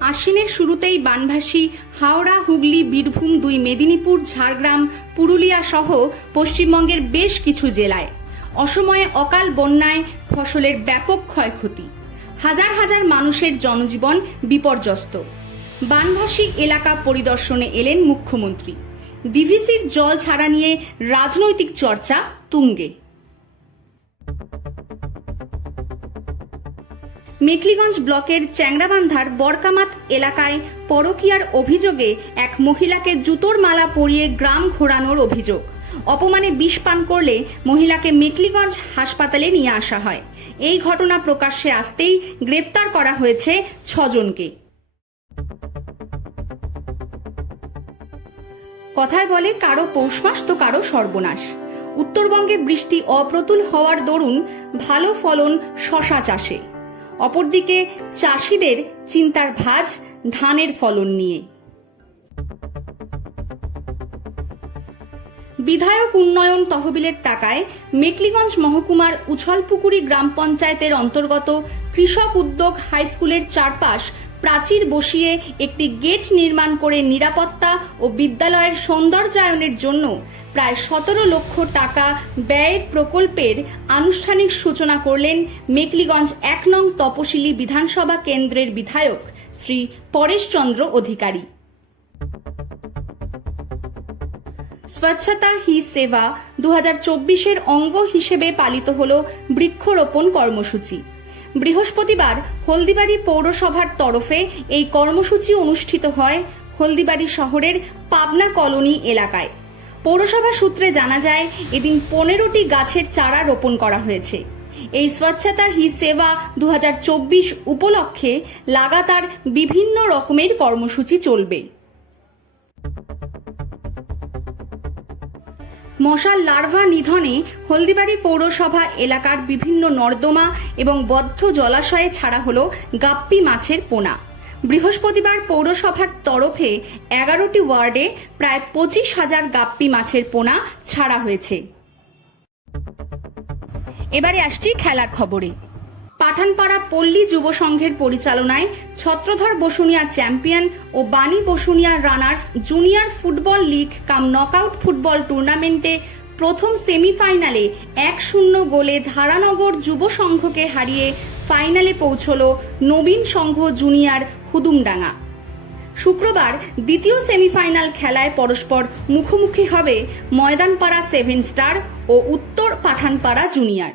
আশ্বিনের শুরুতেই বানভাসী হাওড়া, হুগলি, বীরভূম দুই মেদিনীপুর, ঝাড়গ্রাম, পুরুলিয়া সহ পশ্চিমবঙ্গের বেশ কিছু জেলায়। অসময়ে অকাল বন্যায় ফসলের ব্যাপক ক্ষয়ক্ষতি। হাজার হাজার মানুষের জনজীবন বিপর্যস্ত। বানভাসী এলাকা পরিদর্শনে এলেন মুখ্যমন্ত্রী। ডিভিসির জল ছাড়া নিয়ে রাজনৈতিক চর্চা তুঙ্গে। মেখলিগঞ্জ ব্লকের চ্যাংরাবান্ধার বরকামাত এলাকায় পরকীয়ার অভিযোগে এক মহিলাকে জুতোর মালা পরিয়ে গ্রাম ঘোরানোর অভিযোগ। অপমানে বিষ পান করলে মহিলাকে মেকলিগঞ্জ হাসপাতালে নিয়ে আসা হয়। এই ঘটনা প্রকাশ্যে আসতেই গ্রেপ্তার করা হয়েছে ছজনকে। কথায় বলে, কারও পৌষ মাস তো কারও সর্বনাশ। উত্তরবঙ্গে বৃষ্টি অপ্রতুল হওয়ার দরুন ভালো ফলন শশা চাষে। অপরদিকে চাষিদের চিন্তার ভাজ ধানের ফলন নিয়ে। বিধায়ক উন্নয়ন তহবিলের টাকায় মেকলিগঞ্জ মহকুমার উছলপুকুরি গ্রাম পঞ্চায়েতের অন্তর্গত কৃষক উদ্যোগ হাইস্কুলের চারপাশ প্রাচীর বসিয়ে একটি গেট নির্মাণ করে নিরাপত্তা ও বিদ্যালয়ের সৌন্দর্যায়নের জন্য প্রায় সতেরো লক্ষ টাকা ব্যয়ের প্রকল্পের আনুষ্ঠানিক সূচনা করলেন মেকলিগঞ্জ এক নং তপশিলি বিধানসভা কেন্দ্রের বিধায়ক শ্রী পরেশচন্দ্র অধিকারী। স্বচ্ছতা হি সেবা দু চব্বিশের অঙ্গ হিসেবে পালিত হল বৃক্ষরোপণ কর্মসূচি। বৃহস্পতিবার হলদিবাড়ি পৌরসভার তরফে এই কর্মসূচি অনুষ্ঠিত হয় হলদিবাড়ি শহরের পাবনা কলোনি এলাকায়। পৌরসভা সূত্রে জানা যায়, এদিন পনেরোটি গাছের চারা রোপণ করা হয়েছে। এই স্বচ্ছতা হি সেবা দু হাজার চব্বিশ উপলক্ষে লাগাতার বিভিন্ন রকমের কর্মসূচি চলবে। মশার লার্ভা নিধনে হলদিবাড়ি পৌরসভা এলাকার বিভিন্ন নর্দমা এবং বদ্ধ জলাশয়ে ছাড়া হলো গাপ্পি মাছের পোনা। বৃহস্পতিবার পৌরসভার তরফে এগারোটি ওয়ার্ডে প্রায় পঁচিশ হাজার গাপ্পি মাছের পোনা ছাড়া হয়েছে। এবারে আসছি খেলার খবরে। পাঠানপাড়া পল্লী যুব সংঘের পরিচালনায় ছত্রধর বসুনিয়া চ্যাম্পিয়ন ও Bani Basunia runners junior football league cum knockout football টুর্নামেন্টে প্রথম সেমিফাইনালে এক শূন্য গোলে ধারানগর যুব সংঘকে হারিয়ে ফাইনালে পৌঁছল নবীন সংঘ জুনিয়র হুদুমডাঙ্গা। শুক্রবার দ্বিতীয় সেমিফাইনাল খেলায় পরস্পর মুখোমুখি হবে ময়দানপাড়া সেভেন স্টার ও উত্তর পাঠানপাড়া জুনিয়র।